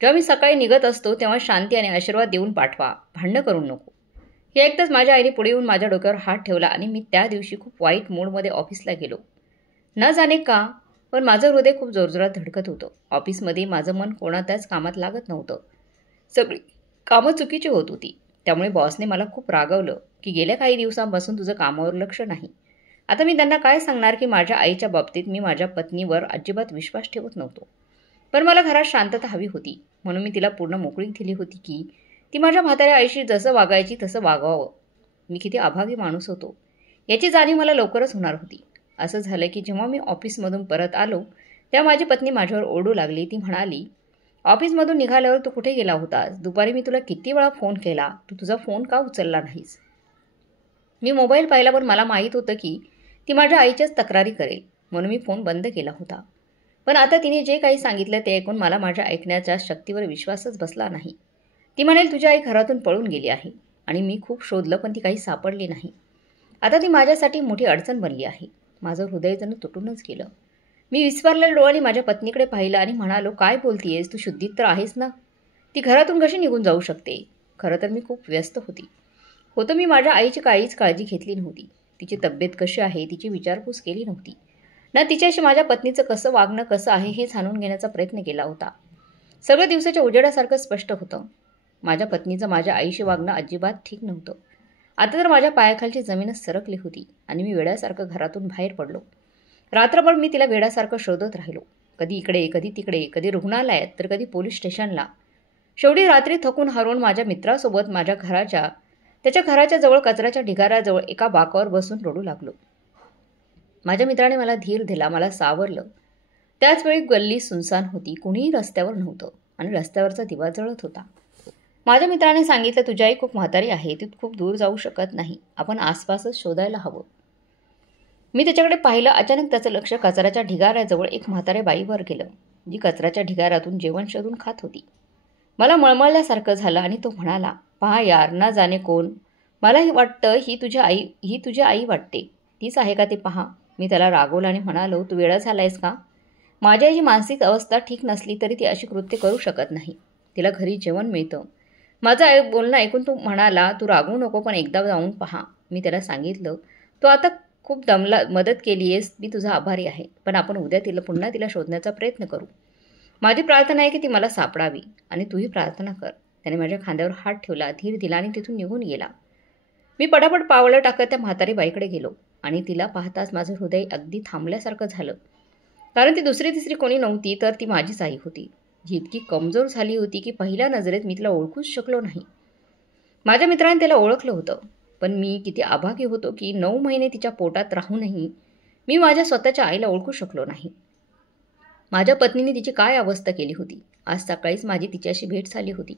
जेव्हा मी सकाळी निघत असतो तेव्हा शांती आणि आशीर्वाद देऊन पाठवा, भांडणं करू नको. हे ऐकताच माझ्या आईने पुढे येऊन माझ्या डोक्यावर हात ठेवला आणि मी त्या दिवशी खूप वाईट मूडमध्ये ऑफिसला गेलो. न जाणे का पण माझं हृदय खूप जोरजोरात धडकत होतं. ऑफिसमध्ये माझं मन कोणाच्याच कामात लागत नव्हतं. सगळी कामं चुकीची होत होती. त्यामुळे बॉसने मला खूप रागवलं की गेल्या काही दिवसांपासून तुझं कामावर लक्ष नाही. आता मी त्यांना काय सांगणार की माझ्या आईच्या बाबतीत मी माझ्या पत्नीवर अजिबात विश्वास ठेवत नव्हतो. पण मला घरात शांतता हवी होती म्हणून मी तिला पूर्ण मोकळीक दिली होती की ती माझ्या म्हाताऱ्या आईशी जसं वागायची तसं वागावं. मी किती अभागी माणूस होतो याची जाणीव मला लवकरच होणार होती. असं झालं की जेव्हा मी ऑफिसमधून परत आलो तेव्हा माझी पत्नी माझ्यावर ओरडू लागली. ती म्हणाली, ऑफिसमधून निघाल्यावर तू कुठे गेला होतास? दुपारी मी तुला किती वेळा फोन केला, तू तुझा फोन का उचलला नाहीस? मी मोबाईल पाहिला, पण मला माहीत होतं की ती माझ्या आईच्याच तक्रारी करेल, म्हणून मी फोन बंद केला होता. पण आता तिने जे काही सांगितलं ते ऐकून मला माझ्या ऐकण्याच्या शक्तीवर विश्वासच बसला नाही. ती म्हणेल तुझी आई घरातून पळून गेली आहे आणि मी खूप शोधलं, पण ती काही सापडली नाही. आता ती माझ्यासाठी मोठी अडचण बनली आहे. माझं हृदय जणू तुटूनच गेलं. मी विस्फारलेल्या डोळ्यांनी माझ्या पत्नीकडे पाहिलं आणि म्हणालो, काय बोलतीयेस? तू शुद्धीत तर आहेस ना? ती घरातून कशी निघून जाऊ शकते? खरं तर मी खूप व्यस्त होतो. मी माझ्या आईची काहीच काळजी घेतली नव्हती. तिची तब्येत कशी आहे तिची विचारपूस केली नव्हती. ना तिच्याशी माझ्या पत्नीचं कसं वागणं कसं आहे हे जाणून घेण्याचा प्रयत्न केला होता. सगळं दिवसाच्या उजेडासारखं स्पष्ट होतं. माझ्या पत्नीचं माझ्या आईशी वागणं अजिबात ठीक नव्हतं. आता तर माझ्या पायाखालची जमीनच सरकली होती आणि मी वेड्यासारखं घरातून बाहेर पडलो. रात्रभर मी तिला वेड्यासारखं शोधत राहिलो. कधी इकडे, कधी तिकडे, कधी रुग्णालयात, तर कधी पोलीस स्टेशनला. शेवटी रात्री थकून हारून माझ्या मित्रासोबत त्याच्या घराच्या जवळ कचऱ्याच्या ढिगाऱ्याजवळ एका बाकावर बसून रडू लागलो. माझ्या मित्राने मला धीर दिला, मला सावरलं. त्याचवेळी गल्ली सुनसान होती. कुणीही रस्त्यावर नव्हतं आणि रस्त्यावरचा दिवा जळत होता. माझ्या मित्राने सांगितलं, तुझी आई खूप म्हातारी आहे, ती खूप दूर जाऊ शकत नाही, आपण आसपासच शोधायला हवं. मी त्याच्याकडे पाहिलं. अचानक त्याचं लक्ष कचऱ्याच्या ढिगाऱ्याजवळ एक म्हाताऱ्या बाईवर गेलं, जी कचऱ्याच्या ढिगाऱ्यातून जेवण शोधून खात होती. मला मळमळल्यासारखं झालं आणि तो म्हणाला, पहा यार, ना जाणे कोण, मला वाटतं ही तुझी आई वाटते. तीच आहे का ते पहा. मी त्याला रागवलं आणि म्हणालो, तू वेडा झालायस का? माझी आईची मानसिक अवस्था ठीक नसली तरी ती अशी कृत्य करू शकत नाही. तिला घरी जेवण मिळतं. माझं बोलणं ऐकून तो म्हणाला, तू रागवू नको, पण एकदा जाऊन पहा. मी त्याला सांगितलं, तू आता खूप मदत केली आहेस, मी तुझा आभारी आहे, पण आपण उद्या पुन्हा तिला शोधण्याचा प्रयत्न करू. माझी प्रार्थना आहे की ती मला सापडावी आणि तूही प्रार्थना कर. त्याने माझ्या खांद्यावर हात ठेवला, धीर दिला आणि तिथून निघून गेला. मी पटापट पावलं टाकत त्या म्हातारी बाईकडे गेलो आणि तिला पाहताच माझं हृदय अगदी थांबल्यासारखं झालं. कारण ती दुसरी तिसरी कोणी नव्हती, तर ती माझीच आई होती, जी इतकी कमजोर झाली होती की पहिल्या नजरेत मी तिला ओळखूच शकलो नाही. माझ्या मित्राने तिला ओळखलं होतं, पण मी किती अभागी होतो की 9 महिने तिच्या पोटात राहूनही मी माझ्या स्वतःच्या आईला ओळखू शकलो नाही. माझ्या पत्नीने तिची काय अवस्था केली होती. आज सकाळीच माझी तिच्याशी भेट झाली होती,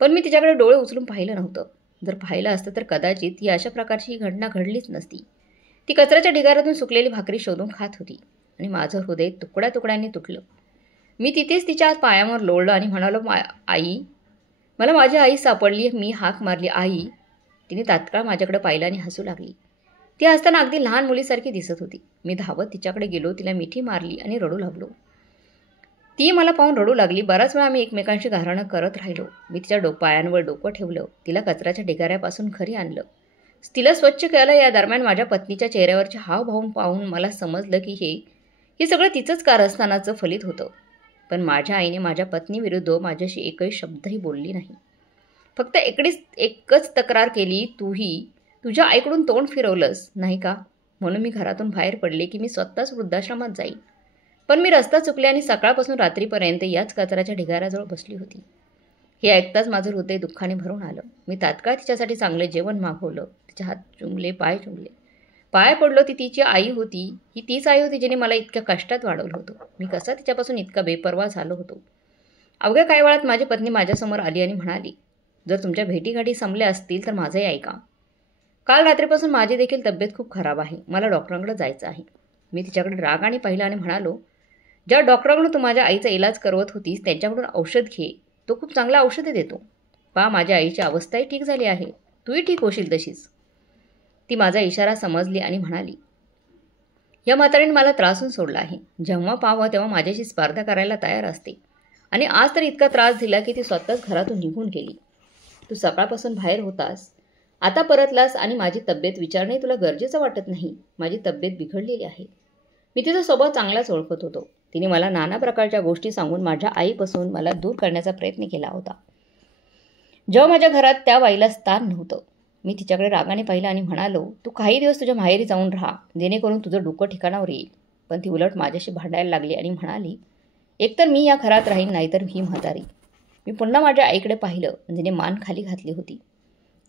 पण मी तिच्याकडे डोळे उचलून पाहिलं नव्हतं. जर पाहिलं असतं तर कदाचित ही अशा प्रकारची ही घटना घडलीच नसती. ती कचऱ्याच्या ढिगाऱ्यातून सुकलेली भाकरी शोधून खात होती आणि माझं हृदय तुकड्या तुकड्यांनी तुटलं. मी तिथेच तिच्या पायावर लोळलं आणि म्हणालो, आई, मला माझी आई सापडली. मी हाक मारली, आई. तिने तात्काळ माझ्याकडे पाहिलं आणि हसू लागली. ती हसताना अगदी लहान मुलीसारखी दिसत होती. मी धावत तिच्याकडे गेलो, तिला मिठी मारली आणि रडू लागलो. ती मला पाहून रडू लागली. बराच वेळा आम्ही एकमेकांशी गाऱ्हाणं करत राहिलो. मी तिच्या पायांवर डोकं ठेवलं, तिला कचऱ्याच्या ढिगाऱ्यापासून घरी आणलं, तिला स्वच्छ केलं. या दरम्यान माझ्या पत्नीच्या चेहऱ्यावरचे हावभाव पाहून मला समजलं की हे सगळं तिचंच कारस्थानाचं फलित होतं. पण माझ्या आईने माझ्या पत्नीविरुद्ध माझ्याशी एकही शब्दही बोलली नाही. फक्त एकच तक्रार केली, तूही तुझ्या आईकडून तोंड फिरवलंस नाही का, म्हणून मी घरातून बाहेर पडले की मी स्वतःच वृद्धाश्रमात जाईल. पण मी रस्ता चुकले आणि सकाळपासून रात्रीपर्यंत याच कचऱ्याच्या ढिगाऱ्याजवळ बसली होती. हे ऐकताच माझं हृदय दुःखाने भरून आलं. मी तात्काळ तिच्यासाठी चांगले जेवण मागवलं, तिचे हात चुंबले, पाय चुंबले, पाय पडलो. ती तिची आई होती. ही तीच आई होती जिने मला इतक्या कष्टात वाढवलं होतं. मी कसा तिच्यापासून इतका बेपर्वा झालो होतो. अवघ्या काही वेळात माझी पत्नी माझ्यासमोर आली आणि म्हणाली, जर तुमच्या भेटीगाठी संपल्या असतील तर माझंही ऐका. काल रात्रीपासून माझी देखील तब्येत खूप खराब आहे. मला डॉक्टरांकडे जायचं आहे. मी तिच्याकडे रागाने पाहिलं आणि म्हणालो, ज्या डॉक्टरांकडून तू माझ्या आईचा इलाज करवत होतीस त्यांच्याकडून औषध घे. तो खूप चांगला औषधे देतो. पहा, माझ्या आईची अवस्थाही ठीक झाली आहे. तूही ठीक होशील तशीच. ती माझा इशारा समजली आणि म्हणाली, या म्हातारीने मला त्रासून सोडला आहे. जेव्हा पाहावं तेव्हा माझ्याशी स्पर्धा करायला तयार असते आणि आज तर इतका त्रास दिला की ती स्वतःच घरातून निघून गेली. तू सकाळपासून बाहेर होतास, आता परतलास आणि माझी तब्येत विचारणे तुला गरजेचं वाटत नाही. माझी तब्येत बिघडलेली आहे. मी तिचा स्वभाव चांगलाच ओळखत होतो. तिने मला नाना प्रकारच्या गोष्टी सांगून माझ्या आईपासून मला दूर करण्याचा प्रयत्न केला होता. जेव्हा माझ्या घरात त्या बाईला स्थान नव्हतं, मी तिच्याकडे रागाने पाहिलं आणि म्हणालो, तू काही दिवस तुझ्या माहेरी जाऊन राहा, जेणेकरून तुझं डोकं ठिकाणावर येईल. पण ती उलट माझ्याशी भांडायला लागली आणि म्हणाली, एकतर मी या घरात राहीन, नाहीतर ही म्हातारी. मी पुन्हा माझ्या आईकडे पाहिलं, जिने मान खाली घातली होती.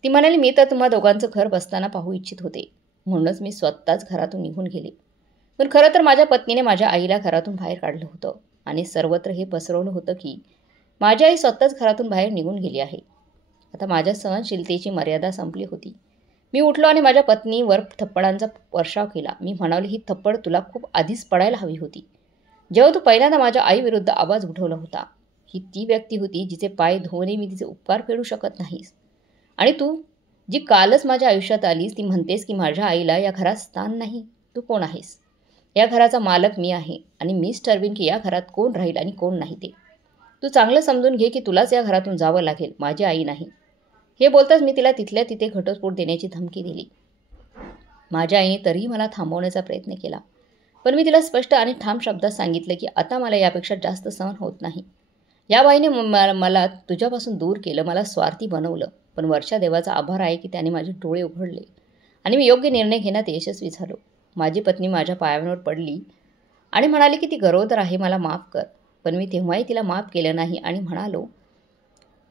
ती म्हणाली, मी तर तुम्हा दोघांचं घर बसताना पाहू इच्छित होते, म्हणूनच मी स्वतःच घरातून निघून गेले. पण खरं तर माझ्या पत्नीने माझ्या आईला घरातून बाहेर काढलं होतं आणि सर्वत्र हे पसरवलं होतं की माझी आई स्वतःच घरातून बाहेर निघून गेली आहे. आता माझ्या सहनशीलतेची मर्यादा संपली होती. मी उठलो आणि माझ्या पत्नीवर थप्पडांचा वर्षाव केला. मी म्हणाले, ही थप्पड तुला खूप आधीच पडायला हवी होती. जेव्हा तू पहिल्यांदा माझ्या आईविरुद्ध आवाज उठवला होता. ही ती व्यक्ती होती जिचे पाय धुवूनही मी तिचे उपकार फेडू शकत नाहीस. आणि तू जी कालच माझ्या आयुष्यात आलीस ती म्हणतेस की माझ्या आईला या घरात स्थान नाही. तू कोण आहेस? या घराचा मालक मी आहे आणि मीच ठरवीन की या घरात कोण राहील आणि कोण नाही ते. तू चांगलं समजून घे की तुलाच या घरातून जावं लागेल, माझी आई नाही. हे बोलताच मी तिला तिथल्या तिथे घटस्फोट देण्याची धमकी दिली. माझ्या आईने तरीही मला थांबवण्याचा प्रयत्न केला. पण मी तिला स्पष्ट आणि ठाम शब्दात सांगितलं की आता मला यापेक्षा जास्त सहन होत नाही. या बाईने मला तुझ्यापासून दूर केलं, मला स्वार्थी बनवलं. पण वरच्या देवाचा आभार आहे की त्याने माझे डोळे उघडले आणि मी योग्य निर्णय घेण्यात यशस्वी झालो. माझी पत्नी माझ्या पायावर पडली आणि म्हणाली की ती गरोदर आहे, मला माफ कर. पण मी तेव्हाही तिला माफ केलं नाही आणि म्हणालो,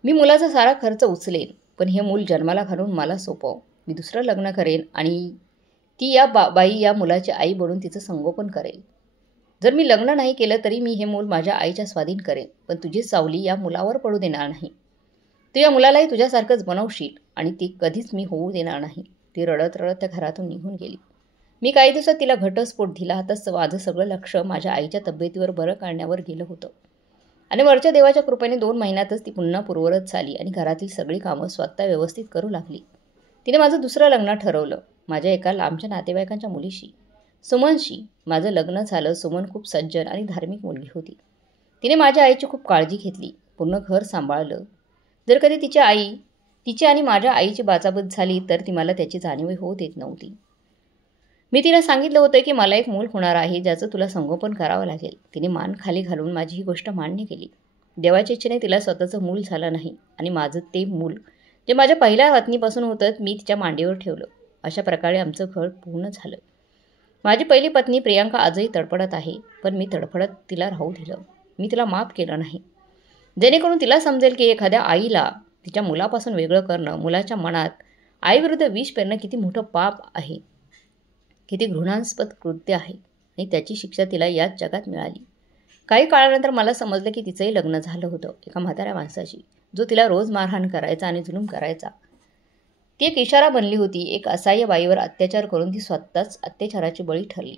मी मुलाचा सारा खर्च उचलेन, पण हे मूल जन्माला घालून मला सोपव. मी दुसरं लग्न करेन आणि ती या बाई या मुलाची आई बनून तिचं संगोपन करेल. जर मी लग्न नाही केलं तरी मी हे मूल माझ्या आईच्या स्वाधीन करेन, पण तुझी सावली या मुलावर पडू देणार नाही. तू या मुलालाही तुझ्यासारखंच बनवशील आणि ती कधीच मी होऊ देणार नाही. ती रडत रडत त्या घरातून निघून गेली. मी काही दिवसात तिला घटस्फोट दिला. आताच माझं सगळं लक्ष माझ्या आईच्या तब्येतीवर बरं करण्यावर गेलं होतं आणि वरच्या देवाच्या कृपेने 2 महिन्यातच ती पुन्हा पूर्ववत झाली आणि घरातील सगळी कामं स्वतः व्यवस्थित करू लागली. तिने माझं दुसरं लग्न ठरवलं, माझ्या एका लांबच्या नातेवाईकांच्या मुलीशी, सुमनशी. माझं लग्न झालं. सुमन खूप सज्जन आणि धार्मिक मुलगी होती. तिने माझ्या आईची खूप काळजी घेतली, पूर्ण घर सांभाळलं. जर कधी तिची आणि माझ्या आईची बाचाबाच झाली तर ती मला त्याची जाणीव होऊ देत नव्हती. मी तिला सांगितलं होतं की मला एक मूल होणार आहे ज्याचं तुला संगोपन करावं लागेल. तिने मान खाली घालून माझी ही गोष्ट मान्य केली. देवाच्या इच्छेने तिला स्वतःचं मूल झालं नाही आणि माझं ते मूल जे माझ्या पहिल्या पत्नीपासून होतं मी तिच्या मांडीवर ठेवलं. अशा प्रकारे आमचं घर पूर्ण झालं. माझी पहिली पत्नी प्रियांका आजही तडफडत आहे, पण मी तडफडत तिला राहू दिलं. मी तिला माफ केलं नाही, जेणेकरून तिला समजेल की एखाद्या आईला तिच्या मुलापासून वेगळं करणं, मुलाच्या मनात आईविरुद्ध विष पेरणं किती मोठं पाप आहे, किती घृणास्पद कृत्य आहे आणि त्याची शिक्षा तिला याच जगात मिळाली. काही काळानंतर मला समजलं की तिचंही लग्न झालं होतं एका म्हाताऱ्या माणसाशी, जो तिला रोज मारहाण करायचा आणि जुलूम करायचा. ती एक इशारा बनली होती. एक असहाय्य बाईवर अत्याचार करून ती स्वतःच अत्याचाराची बळी ठरली.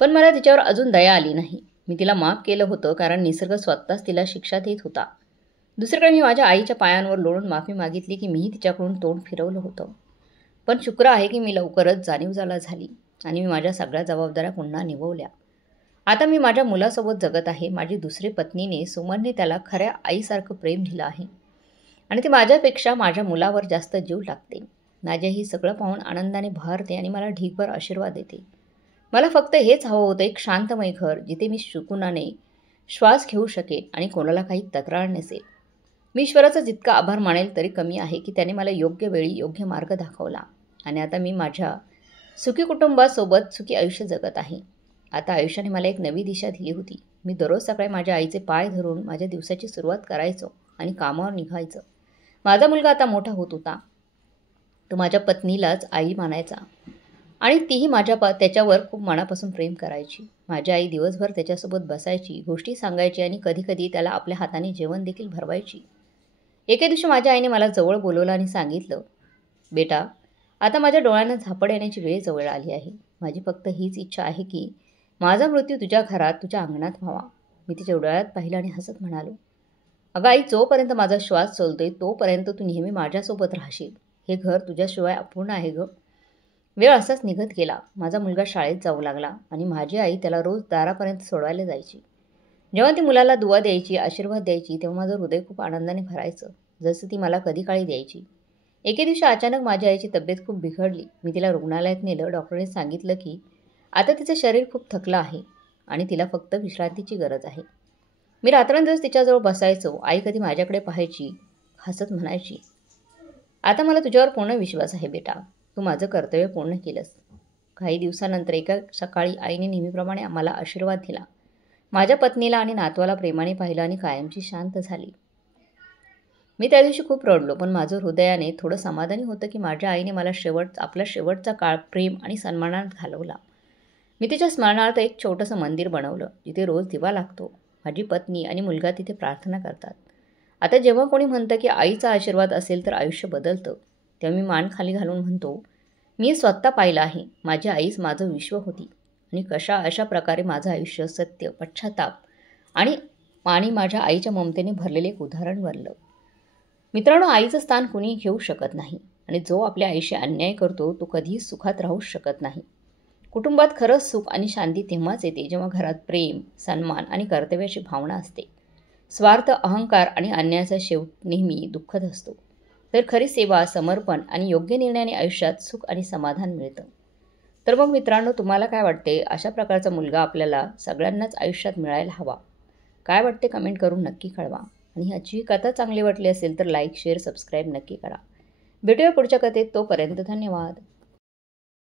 पण मला तिच्यावर अजून दया आली नाही. मी तिला माफ केलं होतं कारण निसर्ग स्वतःच तिला शिक्षा देत होता. दुसरीकडे मी माझ्या आईच्या पायांवर लोळून माफी मागितली की मीही तिच्याकडून तोंड फिरवलं होतं. पण शुक्र आहे की मी लवकरच जाणीवजाला झाली आणि मी माझ्या सगळ्या जबाबदाऱ्या पुन्हा निभवल्या. आता मी माझ्या मुलासोबत जगत आहे. माझी दुसरी पत्नीने, सुमनने त्याला खऱ्या आईसारखं प्रेम दिलं आहे आणि ती माझ्यापेक्षा माझ्या मुलावर जास्त जीव टाकते. माझ्या ही सगळं पाहून आनंदाने भरते आणि मला ढीगभर आशीर्वाद देते. मला फक्त हेच हवं होतं, एक शांतमय घर जिथे मी सुकुनाने श्वास घेऊ शकेन आणि कोणाला काही तक्रार नसेल. मी ईश्वराचा जितका आभार मानेल तरी कमी आहे की त्याने मला योग्य वेळी योग्य मार्ग दाखवला आणि आता मी माझ्या सुखी कुटुंबासोबत सुखी आयुष्य जगत आहे. आता आयुष्याने मला एक नवी दिशा दिली होती. मी दररोज सकाळी माझ्या आईचे पाय धरून माझ्या दिवसाची सुरुवात करायचो आणि कामावर निघायचं. माझा मुलगा आता मोठा होत होता. तो माझ्या पत्नीलाच आई मानायचा आणि तीही त्याच्यावर खूप मनापासून प्रेम करायची. माझी आई दिवसभर त्याच्यासोबत बसायची, गोष्टी सांगायची आणि कधीकधी त्याला आपल्या हाताने जेवण देखील भरवायची. एके दिवशी माझ्या आईने मला जवळ बोलवलं आणि सांगितलं, बेटा, आता माझ्या डोळ्यांना झापड येण्याची वेळ जवळ आली आहे. माझी फक्त हीच इच्छा आहे की माझा मृत्यू तुझ्या घरात, तुझ्या अंगणात व्हावा. मी तिच्या डोळ्यात पाहिलं आणि हसत म्हणालो, अगं आई, जोपर्यंत माझा श्वास चालतोय तोपर्यंत तू नेहमी माझ्यासोबत राहशील. हे घर तुझ्याशिवाय अपूर्ण आहे गं. वेळ असाच निघत गेला. माझा मुलगा शाळेत जाऊ लागला आणि माझी आई त्याला रोज दारापर्यंत सोडवायला जायची. जेव्हा ती मुलाला दुवा द्यायची, आशीर्वाद द्यायची, तेव्हा माझं हृदय खूप आनंदाने भरायचं, जसं ती मला कधी काळी द्यायची. एके दिवशी अचानक माझ्या आईची तब्येत खूप बिघडली. मी तिला रुग्णालयात नेलं. डॉक्टरने सांगितलं की आता तिचं शरीर खूप थकलं आहे आणि तिला फक्त विश्रांतीची गरज आहे. मी रात्रंदिवस तिच्याजवळ बसायचो. आई कधी माझ्याकडे पाहायची, हसत म्हणायची, आता मला तुझ्यावर पूर्ण विश्वास आहे बेटा, तू माझं कर्तव्य पूर्ण केलंस. काही दिवसानंतर एका सकाळी आईने नेहमीप्रमाणे मला आशीर्वाद दिला. माझ्या पत्नीला आणि नातवाला प्रेमाने पाहिलं आणि कायमची शांत झाली. मी त्या दिवशी खूप रडलो, पण माझं हृदयाने थोडं समाधानी होतं की माझ्या आईने मला आपला शेवटचा काळ प्रेम आणि सन्मानात घालवला. मी तिच्या स्मरणार्थ एक छोटंसं मंदिर बनवलं, जिथे रोज दिवा लागतो. माझी पत्नी आणि मुलगा तिथे प्रार्थना करतात. आता जेव्हा कोणी म्हणतं की आईचा आशीर्वाद असेल तर आयुष्य बदलतं, तेव्हा मी मान खाली घालून म्हणतो, मी स्वतः पाहिलं आहे. माझी आईच माझं विश्व होती आणि अशा प्रकारे माझं आयुष्य सत्य, पश्चाताप आणि आणि माझ्या आईच्या ममतेने भरलेले एक उदाहरण बनलं. मित्रांनो, आईचं स्थान कुणी घेऊ शकत नाही आणि जो आपल्या आईशी अन्याय करतो तो कधीही सुखात राहूच शकत नाही. कुटुंबात खरंच सुख आणि शांती तेव्हाच येते जेव्हा घरात प्रेम, सन्मान आणि कर्तव्याची भावना असते. स्वार्थ, अहंकार आणि अन्यायाचा शेवट नेहमी दुःखद असतो. तर खरी सेवा, समर्पण आणि योग्य निर्णयाने आयुष्यात सुख आणि समाधान मिळतं. तर मग मित्रांनो, तुम्हाला काय वाटते? अशा प्रकारचा मुलगा आपल्याला सगळ्यांनाच आयुष्यात मिळायला हवा. काय वाटते कमेंट करून नक्की कळवा. आणि ह्याची कथा चांगली वाटली असेल तर लाईक, शेअर, सबस्क्राईब नक्की करा. भेटूया पुढच्या कथेत. तोपर्यंत धन्यवाद.